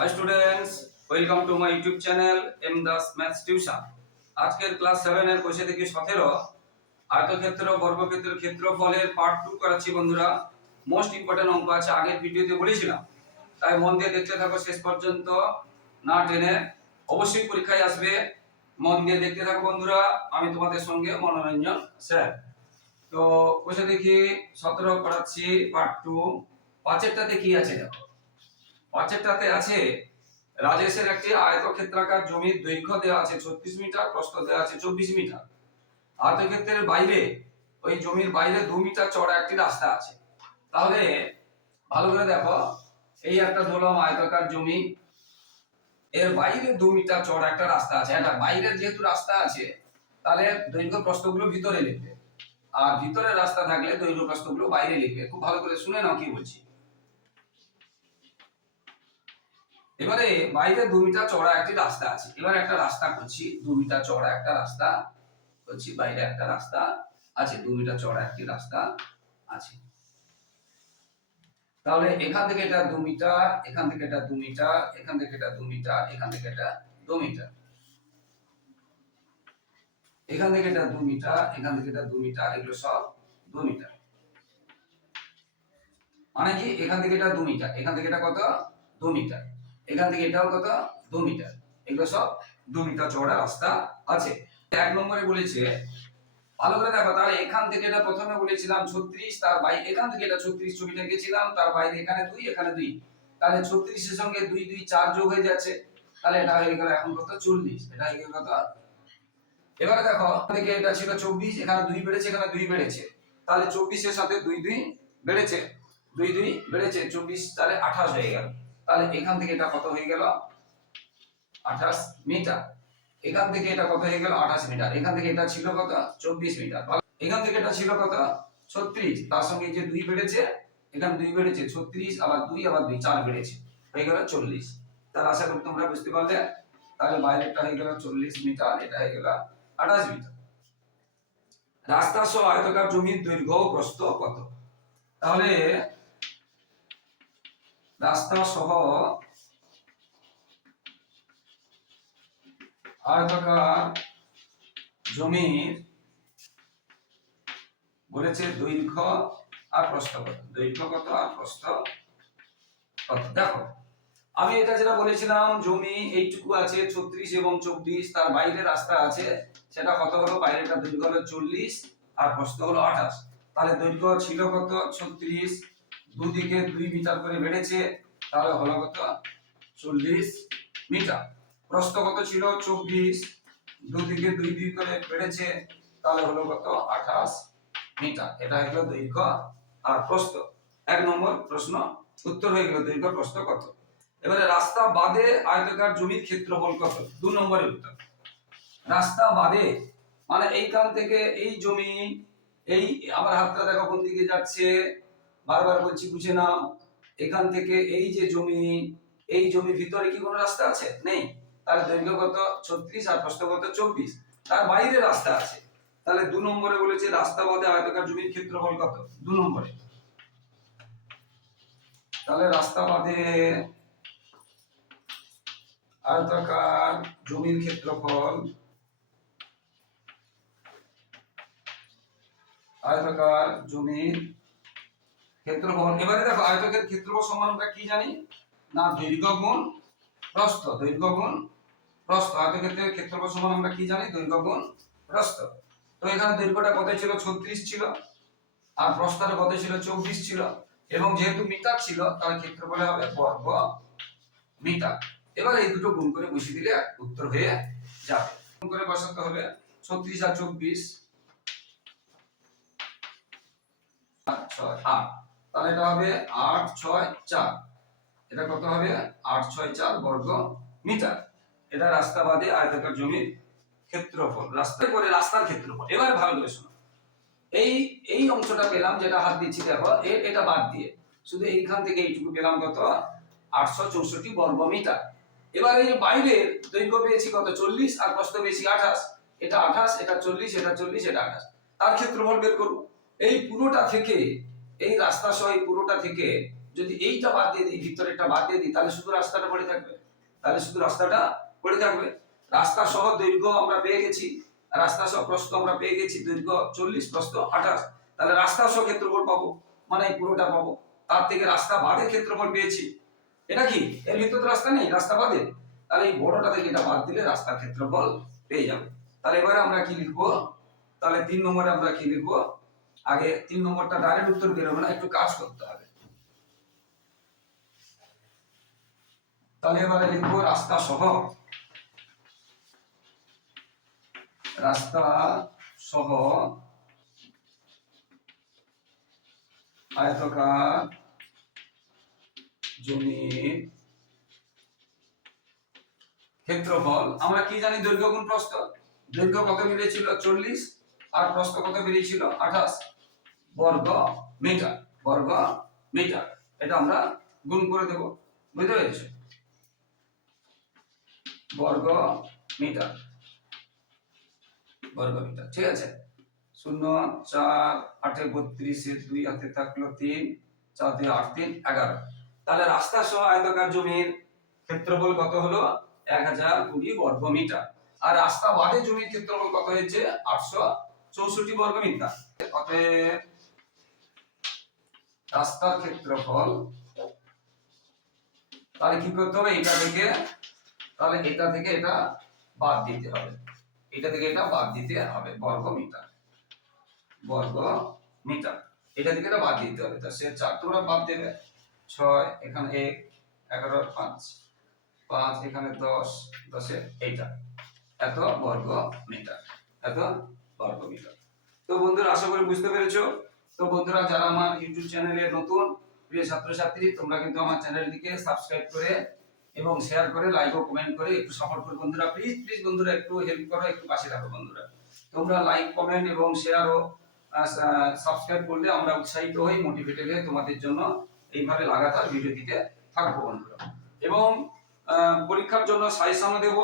Hi students welcome to my YouTube channel M Das maths tuition আজকের class seven এর কোষে থেকে সতেরো, আয়তক্ষেত্র বর্গক্ষেত্র ক্ষেত্রফলের পার্ট টু করাচ্ছি বন্ধুরা। মোস্ট ইম্পর্টেন্ট অঙ্ক আছে, আগের ভিডিওতে বলেছিলাম। তাই মন দিয়ে দেখতে থাকো শেষ পর্যন্ত, না টেনে। অবশ্যই পরীক্ষায় আসবে। মন দিয়ে দেখতে থাকো বন্ধুরা, আমি তোমাদের সঙ্গে মনোরঞ্জন স্যার। তো কোষে দেখি, সতেরো করাচ্ছি পার্ট টু পাঁচেরটাতে কি আছে দেখো। পাঁচেরটাতে আছে, রাজেশের একটি আয়তক্ষেত্রাকার জমির দৈর্ঘ্য দেওয়া আছে ছত্রিশ মিটার, প্রস্থ দেওয়া আছে চব্বিশ মিটার। আয়তক্ষেত্রের বাইরে, ওই জমির বাইরে দু মিটার চড়া একটি রাস্তা আছে। তাহলে ভালো করে দেখো, এই একটা ধরলাম আয়তাকার জমি। এর বাইরে দু মিটার চড় একটা রাস্তা আছে। একটা বাইরের যেহেতু রাস্তা আছে, তাহলে দৈর্ঘ্য প্রস্থগুলো ভিতরে লিখবে। আর ভিতরে রাস্তা থাকলে দৈর্ঘ্য প্রস্থগুলো বাইরে লিখবে। খুব ভালো করে শুনে নাও কি বলছি। এবারে বাইরে দু মিটার চড়া একটি রাস্তা আছে। এবার একটা রাস্তা করছি দু মিটার চড়া একটা রাস্তা করছি বাইরে একটা রাস্তা আছে, দু মিটার চড়া একটি রাস্তা আছে। তাহলে এখান থেকে এটা দু মিটার, এখান থেকে এটা দু মিটার, এখান থেকে এটা দু মিটার, এখান থেকে এটা দু মিটার। এখান থেকে এটা দু মিটার, এখান থেকে এটা দু মিটার, এগুলো সব দু মিটার। মানে কি? এখান থেকে এটা দু মিটার, এখান থেকে এটা কত? দু মিটার। এখান থেকে এটাও কত? দু মিটার। এগুলো সব দু মিটার চওড়া রাস্তা আছে। এক নম্বরে বলেছে, ভালো করে দেখো, তাহলে এখান থেকে এটা প্রথমে বলেছিলাম ছত্রিশ, তার বাইরে এখান থেকে এটা ছত্রিশ ছবিটা গেছিলাম, তার বাইরে এখানে দুই এখানে দুই। তাহলে ছত্রিশের সঙ্গে দুই দুই, চার যোগ হয়ে যাচ্ছে। তাহলে এটা হয়ে গেল এখন কত? চল্লিশ। এটা হয়ে গেল কত? এবারে দেখো থেকে এটা ছিল চব্বিশ, এখানে দুই বেড়েছে, এখানে দুই বেড়েছে। তাহলে চব্বিশের সাথে দুই দুই বেড়েছে। দুই দুই বেড়েছে, চব্বিশ, তাহলে আঠাশ হয়ে গেল। তাহলে এখান থেকে এটা কত হয়ে গেল? আঠাশ মিটার। এখান থেকে এটা কত হয়ে গেল? আঠাশ মিটার। এখান থেকে এটা ছিল কত? চব্বিশ মিটার। এখান থেকে এটা ছিল কত? ছত্রিশ। তার সঙ্গে যে দুই বেড়েছে, এখানে দুই বেড়েছে, ছত্রিশ, আবার দুই আবার দুই, চার বেড়েছে। হয়ে গেল চল্লিশ। তাহলে আশা করি তোমরা বুঝতে পারলে। তাহলে বাইরেটা হয়ে গেল চল্লিশ মিটার, এটা হয়ে গেল আঠাশ মিটার। রাস্তা সহ আয়তকার জমির দৈর্ঘ্য ও প্রস্থ কত? তাহলে রাস্তা সহ আয়তাকার জমির বলেছে দৈর্ঘ্য আর প্রস্থ কত? দৈর্ঘ্য কত আর প্রস্থ কত? দেখো, আমি এটা যেটা বলেছিলাম, জমি এইটুকু আছে, ছত্রিশ এবং চব্বিশ, তার বাইরে রাস্তা আছে, সেটা কত হলো? বাইরেটা দৈর্ঘ্য হলো চল্লিশ আর প্রস্থ হলো আঠাশ। তাহলে দৈর্ঘ্য ছিল কত? ছত্রিশ। দুদিকে দুই মিটার করে বেড়েছে, তাহলে হলো কত? চল্লিশ মিটার। প্রস্থ কত ছিল? চব্বিশ। দুদিকে দুই দুই করে বেড়েছে, তাহলে হলো কত? আঠাশ মিটার। এটা হলো দৈর্ঘ্য আর প্রস্থ। এক নম্বর প্রশ্ন, উত্তর হয়ে গেল দৈর্ঘ্য, প্রস্থ কত? এবারে রাস্তা বাদে আয়তাকার জমির ক্ষেত্রফল কত? দু নম্বরের উত্তর। রাস্তা বাদে মানে এইখান থেকে এই জমি, এই আবার হাতটা দেখো কোন দিকে যাচ্ছে? বারবার বলছি, বুঝে নাও, এখান থেকে এই যে জমি, এই জমির ভিতরে কি কোনো রাস্তা আছে? নেই। তার দৈর্ঘ্য কত ছত্রিশ আর প্রস্থ চব্বিশ। তার বাইরে রাস্তা আছে। তাহলে দু নম্বরে বলেছে, রাস্তা বাদে আয়তাকার জমির ক্ষেত্রফল কত? দু নম্বরে। তাহলে রাস্তা বাদে আয়তাকার জমির ক্ষেত্রফল আয়তাকার জমির ক্ষেত্রফল। এবারে দেখো আয়তকের ক্ষেত্রফল সমান আমরা কি জানি? না দৈর্ঘ্য গুণ প্রস্থ দৈর্ঘ্য গুণ প্রস্থ আয়তক্ষেত্রের ক্ষেত্রফল সমান আমরা কি জানি? দৈর্ঘ্য গুণ প্রস্থ। তো এখানে দৈর্ঘ্যটা কত ছিল? ছত্রিশ ছিল। আর প্রস্থটা কত ছিল? চব্বিশ ছিল। এবং যেহেতু মিটার ছিল, তার ক্ষেত্রফলে হবে বর্গ মিটার। এবার এই দুটো গুণ করে বসিয়ে দিলে উত্তর হয়ে যাবে। গুণ করে বসাতে হবে ছত্রিশ আর চব্বিশ। আট। তাহলে এটা হবে আট ছয় চার। এটা কত হবে? আট ছয় চার বর্গ মিটার। এটা রাস্তা বাদে আয়তাকার জমির ক্ষেত্রফল। রাস্তায় করে রাস্তার ক্ষেত্রফল। এবারে ভালো করে শোনো। এই এই অংশটা পেলাম যেটা হাত দিচ্ছি, দেখো এটা বাদ দিয়ে। শুধু এইখান থেকে এইটুকু পেলাম কত? আটশো চৌষট্টি বর্গ মিটার। এবার এই বাইরের দৈর্ঘ্য পেয়েছি কত? চল্লিশ। আর প্রস্থ পেয়েছি আঠাশ। এটা আঠাশ, এটা চল্লিশ এটা চল্লিশ, এটা আঠাশ। তার ক্ষেত্রফল বের করব। এই পুরোটা থেকে এই রাস্তা সহ এই পুরোটা থেকে যদি এইটা বাদ দিয়ে দিই, ভিতরেরটা বাদ দিয়ে দিই, তাহলে শুধু রাস্তাটা পড়ে থাকবে। তাহলে শুধু রাস্তাটা পড়ে থাকবে। রাস্তা সহ দৈর্ঘ্য আমরা পেয়ে গেছি। রাস্তা সহ প্রস্থ আমরা পেয়ে গেছি, দৈর্ঘ্য চল্লিশ, প্রস্থ আঠাশ। তাহলে রাস্তা সহ ক্ষেত্রফল পাবো মানে এই পুরোটা পাবো। তার থেকে রাস্তা বাদের ক্ষেত্রফল পেয়েছি। এটা কি? এর ভিতরে তো রাস্তা নেই, রাস্তা বাদে। তাহলে এই বড়টা থেকে এটা বাদ দিলে রাস্তার ক্ষেত্রফল পেয়ে যাবে। তাহলে এবারে আমরা কি লিখব? তাহলে তিন নম্বরে আমরা কি লিখব? আগে তিন নম্বরটা ডাইরেক্ট উত্তর বেরোবে না একটু কাজ করতে হবে। তাহলে এবারে লিখব রাস্তা সহ। রাস্তা সহ আয়তকার জমির ক্ষেত্রফল। আমরা কি জানি দৈর্ঘ্য গুণ প্রস্থ? দৈর্ঘ্য কত মিলেছিল? চল্লিশ। আর প্রস্থ কত বেরিয়েছিল? আঠাশ। বর্গ মিটার। বর্গ মিটার। এটা আমরা গুণ করে দেব। বুঝতে পেরেছ? বর্গ মিটার। বর্গ মিটার। ঠিক আছে? শূন্য, চার, আটে বত্রিশে দুই, হাতে থাকল তিন চার দুই আট, তিন, এগারো। তাহলে রাস্তা সহ আয়তকার জমির ক্ষেত্রফল কত হলো? এক হাজার কুড়ি বর্গ মিটার। আর রাস্তা বাদে জমির ক্ষেত্রফল কত হয়েছে? আটশো চৌষট্টি বর্গ মিটার। অতএব রাস্তার ক্ষেত্রফল, তাহলে কি করতে হবে? এটা থেকে, তাহলে এটা থেকে এটা বাদ দিতে হবে। এটা থেকে এটা বাদ দিতে হবে বর্গ মিটার। বর্গ মিটার। এটা থেকে এটা বাদ দিতে হবে। তা সে চার তোমরা বাদ দেবে। ছয়, এখানে এক, এগারো, পাঁচ। পাঁচ, এখানে দশ দশে এইটা। এত বর্গ মিটার। এত বর্গ মিটার তো বন্ধুরা, আশা করি বুঝতে পেরেছ। তো বন্ধুরা, যারা আমার ইউটিউব চ্যানেলে নতুন, প্রিয় ছাত্রছাত্রী, তোমরা কিন্তু আমার চ্যানেলটিকে সাবস্ক্রাইব করে এবং শেয়ার করে লাইক ও কমেন্ট করে একটু সাপোর্ট করো। বন্ধুরা প্লিজ প্লিজ বন্ধুরা, একটু হেল্প করো, একটু পাশে থাকো বন্ধুরা। তোমরা লাইক কমেন্ট এবং শেয়ার ও সাবস্ক্রাইব করলে আমরা উৎসাহিত হই মোটিভেটেড হয়ে তোমাদের জন্য এইভাবে লাগাতার ভিডিও দিতে থাকব বন্ধুরা। এবং পরীক্ষার জন্য সাজেশন দেব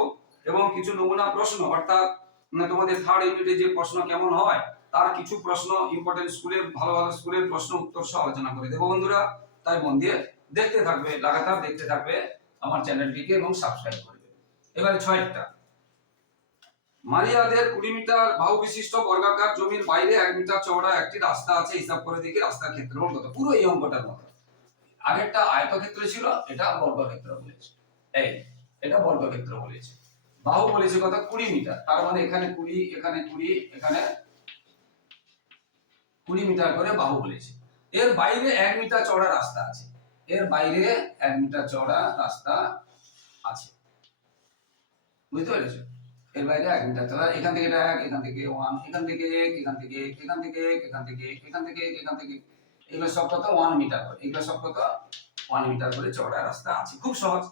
এবং কিছু নমুনা প্রশ্ন, অর্থাৎ তোমাদের থার্ড ইউনিটে যে প্রশ্ন কেমন হয়, তার কিছু প্রশ্ন ইম্পর্টেন্ট স্কুলের ভালো ভালো স্কুলের প্রশ্ন উত্তর সহ আলোচনা করে দেবো বন্ধুরা। তাই মন দিয়ে দেখতে থাকবে, লাগাতার দেখতে থাকবে আমার চ্যানেলটিকে এবং সাবস্ক্রাইব করবে এবারে ছয়টা। মারিয়াদের কুড়ি মিটার বাহু বিশিষ্ট বর্গাকার জমির বাইরে এক মিটার চওড়া একটি রাস্তা আছে, হিসাব করে দেখি রাস্তার ক্ষেত্রফল কত। পুরো এই অঙ্কটার মতো। আগেরটা আয়তক্ষেত্র ছিল, এটা বর্গক্ষেত্র বলেছে। এই, এটা বর্গক্ষেত্র বলেছে। বাহু বলেছে কথা কুড়ি মিটার, তার মানে এখানে কুড়ি এখানে কুড়ি এখানে কুড়ি মিটার করে বাহু বলেছে এর বাইরে এক মিটার চড়া রাস্তা আছে। এর বাইরে এক মিটার চড়া রাস্তা আছে। বুঝতে পেরেছ? এর বাইরে এক মিটার চওড়া, এখান থেকে এক, এখান থেকে ওয়ান, এখান থেকে এক, এখান থেকে এক, এখান থেকে এক, এখান থেকে এক, এখান থেকে এক, এখান থেকে। এগুলো সব কত ওয়ান মিটার করে, এগুলো সব কত ওয়ান মিটার করে চওড়া রাস্তা আছে। খুব সহজ।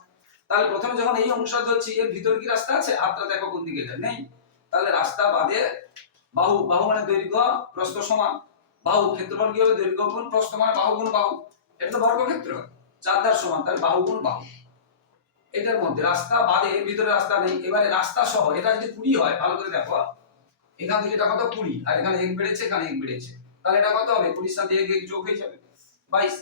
তাহলে প্রথমে যখন এই অংশটা ধরছি, এর ভিতরে কি রাস্তা আছে? হাতটা দেখো কোন দিকে এটা নেই? তাহলে রাস্তা বাদে বাহু বাহু মানে দৈর্ঘ্য, প্রস্থ সমান। বাহু ক্ষেত্রফল কি হবে? দৈর্ঘ্য গুণ প্রস্থ মানে বাহু গুণ বাহু। এটা তো বর্গক্ষেত্র। চার ধার সমান, তাহলে বাহু গুণ বাহু। এটার মধ্যে রাস্তা বাদে ভিতরে রাস্তা নেই। এবারে রাস্তা সহ, এটা যদি কুড়ি হয়, ভালো করে দেখো এখান থেকে এটা কত? কুড়ি। আর এখানে এক বেড়েছে, এখানে এক বেড়েছে। তাহলে এটা কত হবে? কুড়ির সাথে এক এক যোগ হয়ে যাবে। বাইশ।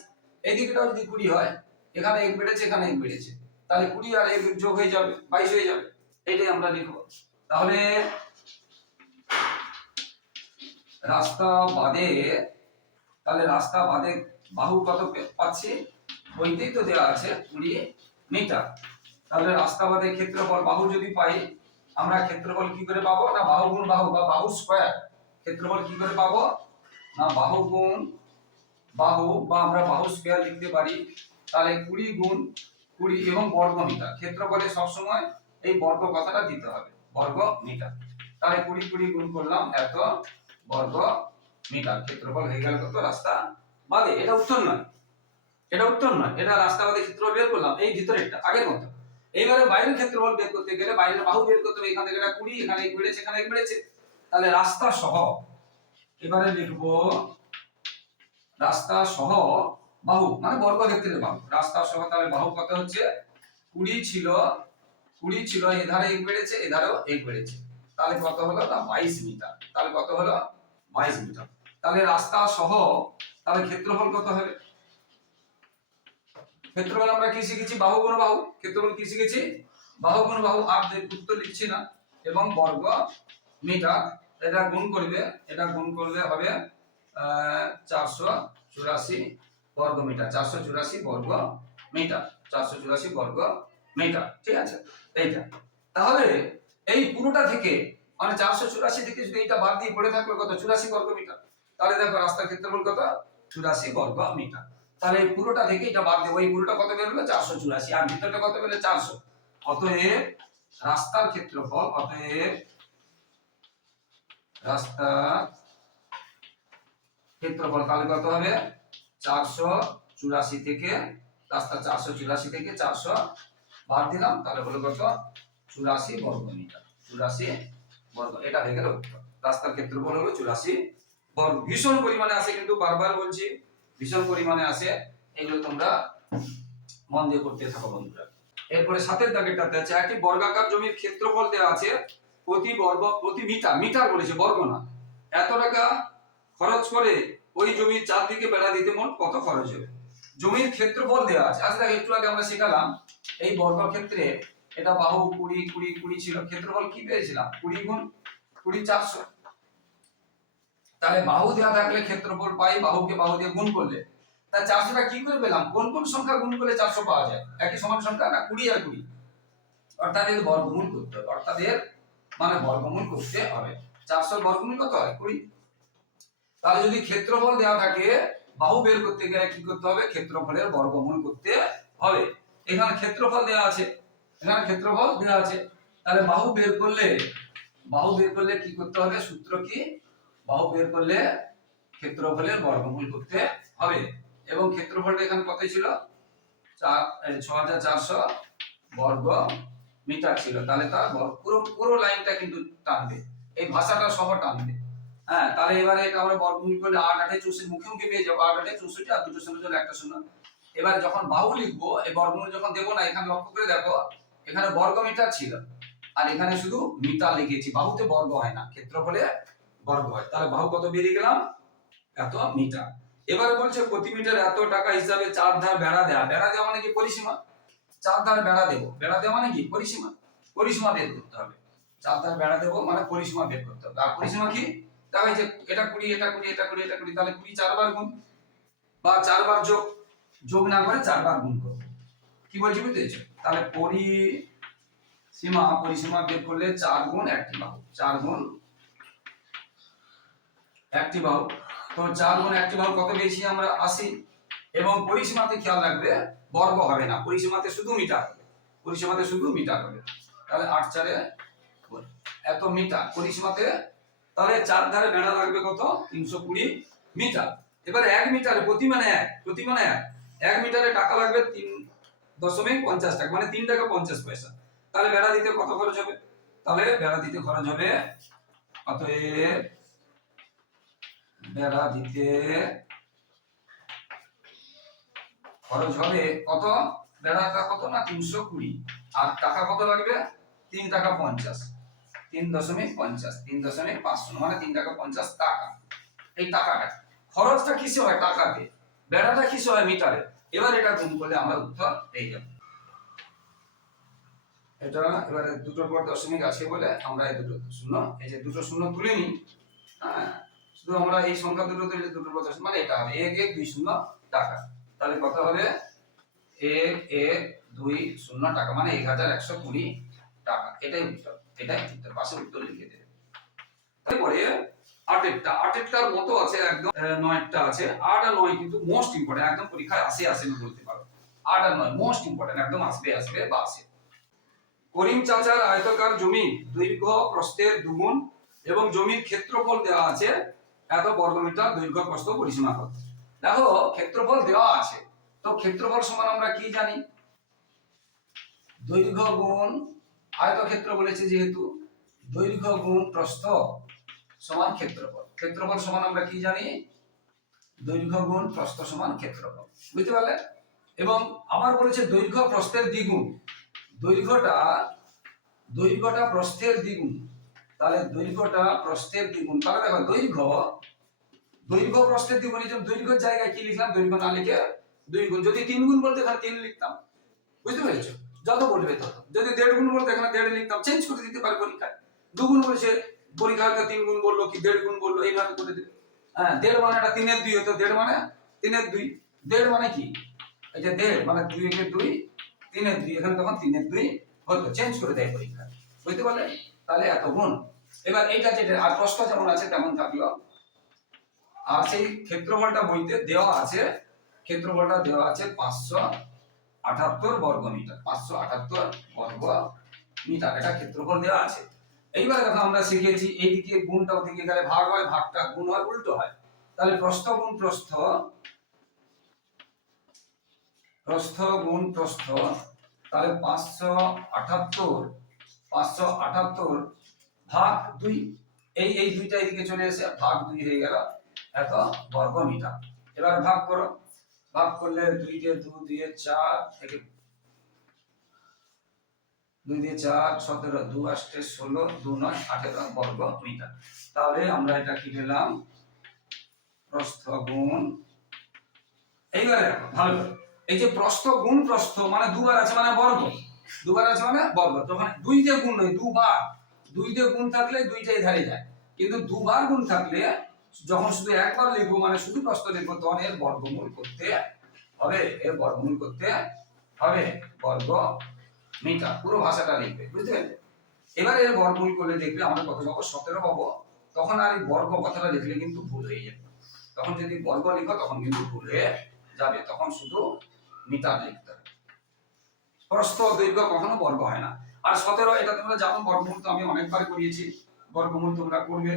এই যদি কুড়ি হয়, এখানে এক বেড়েছে, এখানে এক বেড়েছে। তাহলে কুড়ি আর এক যোগ হয়ে যাবে, বাইশ হয়ে যাবে। এটাই আমরা লিখব। তাহলে রাস্তা বাদে, তাহলে রাস্তা বাদে বাহু কত পাচ্ছি? বইতেই তো দেওয়া আছে, কুড়ি মিটার। তাহলে রাস্তা বাদে ক্ষেত্রফল বাহু যদি পাই, আমরা ক্ষেত্রফল কি করে পাবো? না বাহু গুণ বাহু বা বাহু স্কয়ার ক্ষেত্রফল কি করে পাবো? না বাহু গুণ বাহু বা আমরা বাহু স্কয়ার লিখতে পারি, তাহলে কুড়ি গুণ কুড়ি এবং বর্গ মিটার। ক্ষেত্রফলে সবসময় এই বর্গ কথাটা দিতে হবে, বর্গ মিটার। তাহলে কুড়ি কুড়ি গুণ করলাম এত বর্গ মিটার। ক্ষেত্রফল হয়ে গেল কত? রাস্তা বাদে, এটা উত্তর নয়। এটা উত্তর নয়। এটা রাস্তা বাদে ক্ষেত্রফল বের করলাম, এই ভিতরেরটা, আগের মতো। এইবারে বাইরের ক্ষেত্রফল বের করতে গেলে বাইরের বাহু বের করতে হবে, এখান থেকে এটা কুড়ি, এখানে বেড়েছে এখানে বেড়েছে। তাহলে রাস্তা সহ, এবারে লিখব, রাস্তা সহ বাহু মানে বর্গ বর্গক্ষেত্রের বাহু রাস্তা সহ তাহলে বাহু কত হচ্ছে? কুড়ি ছিল কুড়ি ছিল, এধারে এক বেড়েছে, এধারেও এক বেড়েছে। তাহলে কত হলো? না বাইশ মিটার। তাহলে কত হলো? বাইশ মিটার। তাহলে রাস্তা সহ, তাহলে ক্ষেত্রফল কত হবে? ক্ষেত্রফল আমরা কি শিখেছি? বাহু গুণ বাহু। ক্ষেত্রফল কি শিখেছি? বাহু গুণ বাহু। আর উত্তর লিখছি না, এবং বর্গ মিটার, এটা গুণ করবে, এটা গুণ করলে হবে চারশো চুরাশি বর্গ মিটার চারশো চুরাশি বর্গ মিটার চারশো চুরাশি বর্গ মিটার ঠিক আছে? এইটা। তাহলে এই পুরোটা থেকে মানে চারশো চুরাশি থেকে যদি এইটা বাদ দিয়ে পড়ে থাকল কত? চুরাশি বর্গ মিটার তাহলে দেখো রাস্তার ক্ষেত্রফল কত? চুরাশি বর্গ মিটার তাহলে এই পুরোটা থেকে এটা বাদ দেবো এই পুরোটা কত বেরোলো চারশো চুরাশি। আর ভিতরটা কত বেরোলো চারশো। অতএব রাস্তার ক্ষেত্রফল, অতএব রাস্তার ক্ষেত্রফল তাহলে কত হবে? চারশো চুরাশি থেকে, রাস্তা চারশো চুরাশি থেকে চারশো বাদ দিলাম, তাহলে হলো কত? চুরাশি বর্গ মিটার চুরাশি বর্গ, এটা হয়ে গেল রাস্তার ক্ষেত্রফল হলো চুরাশি বর্গ। ভীষণ পরিমাণে আসে কিন্তু বারবার বলছি, ভীষণ পরিমাণে আসে, এগুলো তোমরা মন দিয়ে করতে থাকো বন্ধুরা। এরপরে সাতের দাগেরটাতে আছে, একটি বর্গাকার জমির ক্ষেত্রফল দেওয়া আছে প্রতি বর্গ, প্রতি মিটার মিটার বলেছে, বর্গ না। এত টাকা খরচ করে ওই জমির চারদিকে বেড়া দিতে মোট কত খরচ হবে? জমির ক্ষেত্রফল দেওয়া আছে। আচ্ছা একটু আগে আমরা শেখালাম, এই বর্গক্ষেত্রে এটা বাহু কুড়ি কুড়ি কুড়ি ছিল। ক্ষেত্রফল কি পেয়েছিলাম? কুড়ি গুণ কুড়ি চারশো। তাহলে বাহু দেওয়া থাকলে ক্ষেত্রফল পাই, বাহুকে বাহু দিয়ে গুণ করলে। তা চারশোটা কি করে পেলাম? কোন কোন সংখ্যা গুণ করলে চারশো পাওয়া যায়? একই সমান সংখ্যা না কুড়ি আর কুড়ি? অর্থাৎ এর বর্গমূল করতে হবে। অর্থাৎ এর মানে বর্গমূল করতে হবে। চারশো বর্গমূল কত হয়? কুড়ি। তাহলে যদি ক্ষেত্রফল দেওয়া থাকে, বাহু বের করতে গেলে কি করতে হবে? ক্ষেত্রফলের বর্গমূল করতে হবে। এখানে ক্ষেত্রফল দেওয়া আছে। এখানে ক্ষেত্রফল দেওয়া আছে। তাহলে বাহু বের করলে, বাহু বের করলে কি করতে হবে? সূত্র কি? বাহু বের করলে ক্ষেত্রফলের বর্গমূল করতে হবে। এবং ক্ষেত্রফলটা এখানে কত ছিল? ছ হাজার চারশো বর্গ মিটার ছিল। তাহলে তার পুরো পুরো লাইনটা কিন্তু টানবে। এই ভাষাটা সহ টানবে। হ্যাঁ তাহলে এবারে বর্গমূল করলে আট আটে চৌষট্টি, মুখে মুখে পেয়ে যাব। আট আটে চৌষট্টি আর দুটো শূন্য জন্য একটা শূন্য। এবার যখন বাহু লিখব এই বর্গমূল যখন দেবো না, এখানে লক্ষ্য করে দেখো, এখানে বর্গ মিটার ছিল। আর এখানে শুধু মিটার লিখেছি। বাহুতে বর্গ হয় না বর্গ হয়। তাহলে বাহু কত বেরিয়ে গেলাম? এত মিটার। এবারে বলছে প্রতি মিটার এত টাকা হিসাবে চার ধার বেড়া দেওয়া বেড়া দেওয়া মানে কি? পরিসীমা। চার ধার বেড়া দেবো। বেড়া দেওয়া মানে কি? পরিসীমা। পরিসীমা বের করতে হবে। চার ধার বেড়া দেবো মানে পরিসীমা বের করতে হবে। আর পরিসীমা কি? দেখা যাচ্ছে এটা কুড়ি এটা কুড়ি এটা কুড়ি এটা কুড়ি, তাহলে কুড়ি চারবার গুণ বা চারবার যোগ যোগ না করে চারবার গুণ করব কি বলছি বুঝতে পেরেছ? তাহলে পরিসীমা পরিসীমা বের করলে চার গুণ একটি বাহু। চার গুণ একটি বাহু। তো চার গুণ একটি বাহু কত পেয়েছি আমরা? আশি। এবং পরিসীমাতে খেয়াল রাখবে, বর্গ হবে না। পরিসীমাতে শুধু মিটার হবে। পরিসীমাতে শুধু মিটার হবে। তাহলে আট চারে এত মিটার। পরিসীমাতে তাহলে চার ধারে বেড়া লাগবে কত? তিনশো কুড়ি মিটার। এবার এক মিটারে প্রতি মানে এক, প্রতি মানে এক। এক মিটারে টাকা লাগবে তিন দশমিক পঞ্চাশ টাকা মানে তিন টাকা পঞ্চাশ পয়সা। তাহলে বেড়া দিতে কত খরচ হবে? তাহলে বেড়া দিতে খরচ হবে অতএব বেড়া দিতে খরচ হবে কত? বেড়াটা কত না তিনশো কুড়ি। আর টাকা কত লাগবে? তিন টাকা পঞ্চাশ। তিন দশমিক পঞ্চাশ, তিন দশমিক পাঁচ শূন্য মানে তিন টাকা পঞ্চাশ টাকা। এই টাকাটা। খরচটা কিসে হয়? টাকাতে। বেড়াটা কিসে হয়? মিটারে। এবার এটা গুণ করলে আমরা উত্তর পেয়ে যাব। এটা এবারে দুটোর পর দশমিক আছে বলে আমরা এই দুটো শূন্য, এই যে দুটো শূন্য তুলে নিই। হ্যাঁ শুধু আমরা এই সংখ্যা দুটো তুলে দুটোর পর দশমিক মানে এটা হবে এক এক, দুই, শূন্য টাকা। তাহলে কত হবে? এক এক, দুই, শূন্য টাকা মানে এক হাজার একশো কুড়ি টাকা। এটাই উত্তর। এটাই পাশে উত্তর লিখে দেবে। তারপরে মতো আছে একদম আছে। আট আর নয় কিন্তু মোস্ট ইম্পর্টেন্ট একদম পরীক্ষায় আসে আসে বলতে পারো। আট আর নয় মোস্ট ইম্পর্টেন্ট একদম আসবে আসবে বা আসে। করিম চাচার আয়তকার জমি, দৈর্ঘ্য, প্রস্থের দুগুণ এবং জমির ক্ষেত্রফল দেওয়া আছে এত বর্গমিটার দৈর্ঘ্য, প্রস্থ, পরিসীমা কত দেখো, ক্ষেত্রফল দেওয়া আছে। তো ক্ষেত্রফল সমান আমরা কি জানি? দৈর্ঘ্য গুণ আয়তক্ষেত্র বলেছে যেহেতু দৈর্ঘ্য গুণ প্রস্থ সমান ক্ষেত্রফল। ক্ষেত্রফল সমান আমরা কি জানি? দৈর্ঘ্য গুণ প্রস্থ সমান ক্ষেত্রফল। বুঝতে পারলে? এবং আবার বলেছে দৈর্ঘ্য প্রস্থের দ্বিগুণ। দৈর্ঘ্যটা দৈর্ঘ্যটা প্রস্থের দ্বিগুণ। তাহলে দৈর্ঘ্যটা প্রস্থের দ্বিগুণ। তাহলে দেখো দৈর্ঘ্য দৈর্ঘ্য প্রস্থের দ্বিগুণ, এই দৈর্ঘ্যের জায়গায় কি লিখলাম? দৈর্ঘ্য না লিখে দুই গুণ। যদি তিন গুণ বলতে তাহলে তিন লিখতাম। বুঝতে পেরেছ? যত বলবে তত। যদি দেড় গুণ বলতে, এখানে দেড় লিখতাম চেঞ্জ করে দিতে পারে পরীক্ষায়। দু গুণ বলেছে পরীক্ষাতে তিন গুণ বলল কি, দেড় গুণ বলল, এইভাবে করে দেবে। হ্যাঁ দেড় মানে এটা তিনের দুই হতো দেড় মানে তিনের দুই। দেড় মানে কি? যে দেড় মানে দুই একের দুই, তিনের দুই, এখানে তখন তিনের দুই হতো চেঞ্জ করে দেয় পরীক্ষা বুঝতে পারলে? তাহলে এত গুণ। এবার এইটা যেটা, আর প্রশ্ন যেমন আছে, তেমন থাকল আর সেই ক্ষেত্রফলটা বইতে দেওয়া আছে, ক্ষেত্রফলটা দেওয়া আছে পাঁচশো আটাত্তর বর্গ মিটার, পাঁচশো আটাত্তর বর্গ মিটার, এটা ক্ষেত্রফল দেওয়া আছে। এইবার দেখো আমরা শিখেছি, এইদিকে গুণটা ওদিকে গেলে ভাগ হয়, ভাগটা গুণ হয়, উল্টো হয়। তাহলে প্রস্থ গুণ প্রস্থ প্রস্থ গুণ প্রস্থ, তাহলে পাঁচশো আটাত্তর পাঁচশো আটাত্তর ভাগ দুই, এই এই দুইটা এদিকে চলে এসে ভাগ দুই হয়ে গেল এত বর্গ মিটার। এবার ভাগ করো। ভাগ করলে দুই দিয়ে দু দিয়ে চার দুই দিয়ে চার, সতেরো, দু আষ্টে ষোলো, দু নয়, আঠেরো বর্গ মিটার। তাহলে আমরা এটা কি পেলাম? প্রস্থ গুণ, এইবারে ভালো এই যে প্রস্থ গুণ, প্রস্থ মানে দুবার আছে মানে বর্গ। দুবার আছে মানে বর্গ। তখন দুই দিয়ে গুণ নয়, দুবার। দুই দিয়ে গুণ থাকলে দুইটাই ধারে যায়। কিন্তু দুবার গুণ থাকলে যখন শুধু একবার লিখব মানে শুধু প্রস্থ লিখব, তখন এর বর্গমূল করতে হবে, এর বর্গমূল করতে হবে, বর্গ মিটার, পুরো ভাষাটা লিখবে, বুঝতে পারলে এবার এর বর্গমূল করলে দেখবে আমরা কত পাবো সতেরো পাবো, তখন আর এই বর্গ কথাটা লিখলে কিন্তু ভুল হয়ে যাবে। তখন যদি বর্গ লিখো, তখন কিন্তু ভুল হয়ে যাবে, তখন শুধু মিটার লিখতে হবে। প্রস্থ দৈর্ঘ্য কখনো বর্গ হয় না। আর সতেরো, এটা তোমরা জানো, বর্গমূল তো আমি অনেকবার করিয়েছি, বর্গমূল তোমরা করবে।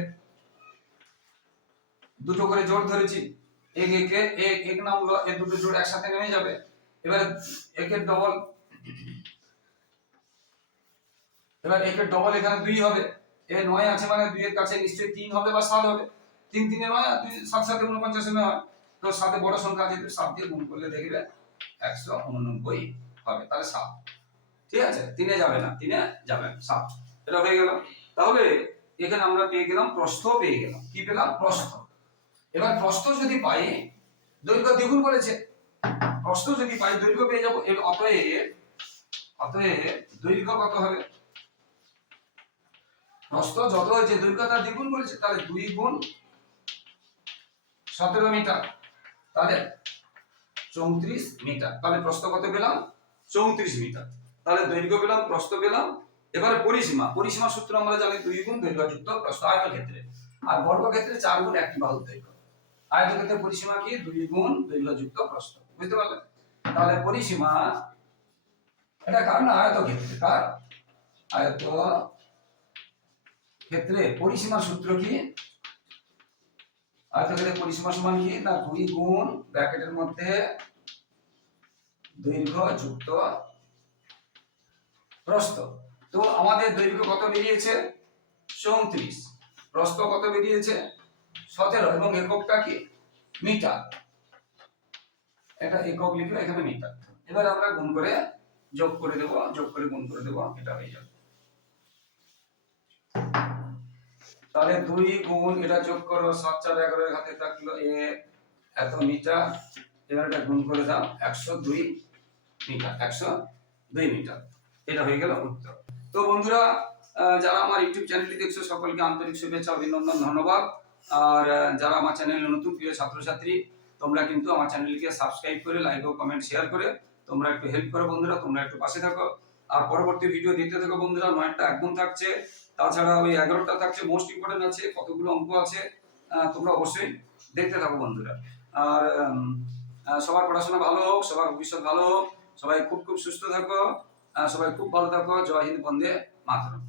দুটো করে জোর ধরেছি। এক, একে এক এক নামগুলো এ দুটো জোর একসাথে নেমে যাবে। এবারে একের ডবল এবার একের ডবল এখানে দুই হবে। এ নয় আছে মানে দুইয়ের কাছে নিশ্চয়ই তিন হবে বা সাত হবে। তিন, তিনে নয় দুই সাত সাথে উনপঞ্চাশে নয় তো সাথে বড় সংখ্যা আছে, সাত দিয়ে গুণ করলে দেখবে একশো উননব্বই হবে, তাহলে সাত। ঠিক আছে? তিনে যাবে না, তিনে যাবে সাত। এটা হয়ে গেল। তাহলে এখানে আমরা পেয়ে গেলাম প্রস্থ পেয়ে গেলাম। কি পেলাম? প্রস্থ। এবার প্রস্থ যদি পাই, দৈর্ঘ্য দ্বিগুণ বলেছে। প্রস্থ যদি পাই, দৈর্ঘ্য পেয়ে যাব। অতএব অতএব দৈর্ঘ্য কত হবে? প্রস্থ যত হয়েছে দৈর্ঘ্য তার দ্বিগুণ বলেছে, তাহলে দুই গুণ সতেরো মিটার। তাহলে চৌত্রিশ মিটার। তাহলে প্রস্থ কত পেলাম? চৌত্রিশ মিটার। তাহলে দৈর্ঘ্য পেলাম প্রস্থ পেলাম। এবারে পরিসীমা। পরিসীমা সূত্র আমরা জানি দুই গুণ দৈর্ঘ্য যুক্ত প্রস্থ আয়ত ক্ষেত্রে আর বর্গ ক্ষেত্রে চার গুণ একটি বাহুর দৈর্ঘ্য। আয়ত ক্ষেত্রে পরিসীমা কি? দুই গুণ দৈর্ঘ্য যুক্ত প্রস্থ। বুঝতে পারলেন? তাহলে পরিসীমা, এটা কার না আয়ত ক্ষেত্রে কার? আয়ত ক্ষেত্রে পরিসীমার সূত্র কি? আয়তক্ষেত্রে পরিসীমা সমান কি? না, দুই গুণ ব্র্যাকেটের মধ্যে দৈর্ঘ্য যুক্ত প্রস্থ। তো আমাদের দৈর্ঘ্য কত বেরিয়েছে? চৌত্রিশ। প্রস্থ কত বেরিয়েছে? সতেরো এবং এককটা কি? মিটার। এটা একক লিখলে এখানে মিটার। এবার আমরা গুণ করে যোগ করে দেব, যোগ করে গুণ করে দেব, এটা হয়ে যাবে। তাহলে দুই গুণ, এটা যোগ করো, সাত চার এগারো হাতে থাকল এ, এত মিটার। এবার এটা গুণ করে দাও, একশো দুই মিটার, একশো দুই মিটার। এটা হয়ে গেল উত্তর। তো বন্ধুরা যারা আমার ইউটিউব চ্যানেলটি দেখছ, সকলকে আন্তরিক শুভেচ্ছা, অভিনন্দন, ধন্যবাদ। আর যারা আমার চ্যানেলে নতুন, প্রিয় ছাত্রছাত্রী, তোমরা কিন্তু আমার চ্যানেলকে সাবস্ক্রাইব করে লাইক ও কমেন্ট শেয়ার করে, তোমরা একটু হেল্প করো বন্ধুরা, তোমরা একটু পাশে থাকো। আর পরবর্তী ভিডিও দেখতে থাকো বন্ধুরা, নয়টা একদম থাকছে। তাছাড়া ওই এগারোটা থাকছে মোস্ট ইম্পর্টেন্ট আছে, কতগুলো অঙ্ক আছে তোমরা অবশ্যই দেখতে থাকো বন্ধুরা। আর সবার পড়াশোনা ভালো হোক, সবার ভবিষ্যৎ ভালো হোক, সবাই খুব খুব সুস্থ থাকো সবাই খুব ভালো থাকো, জয় হিন্দ, বন্দে মাতরম।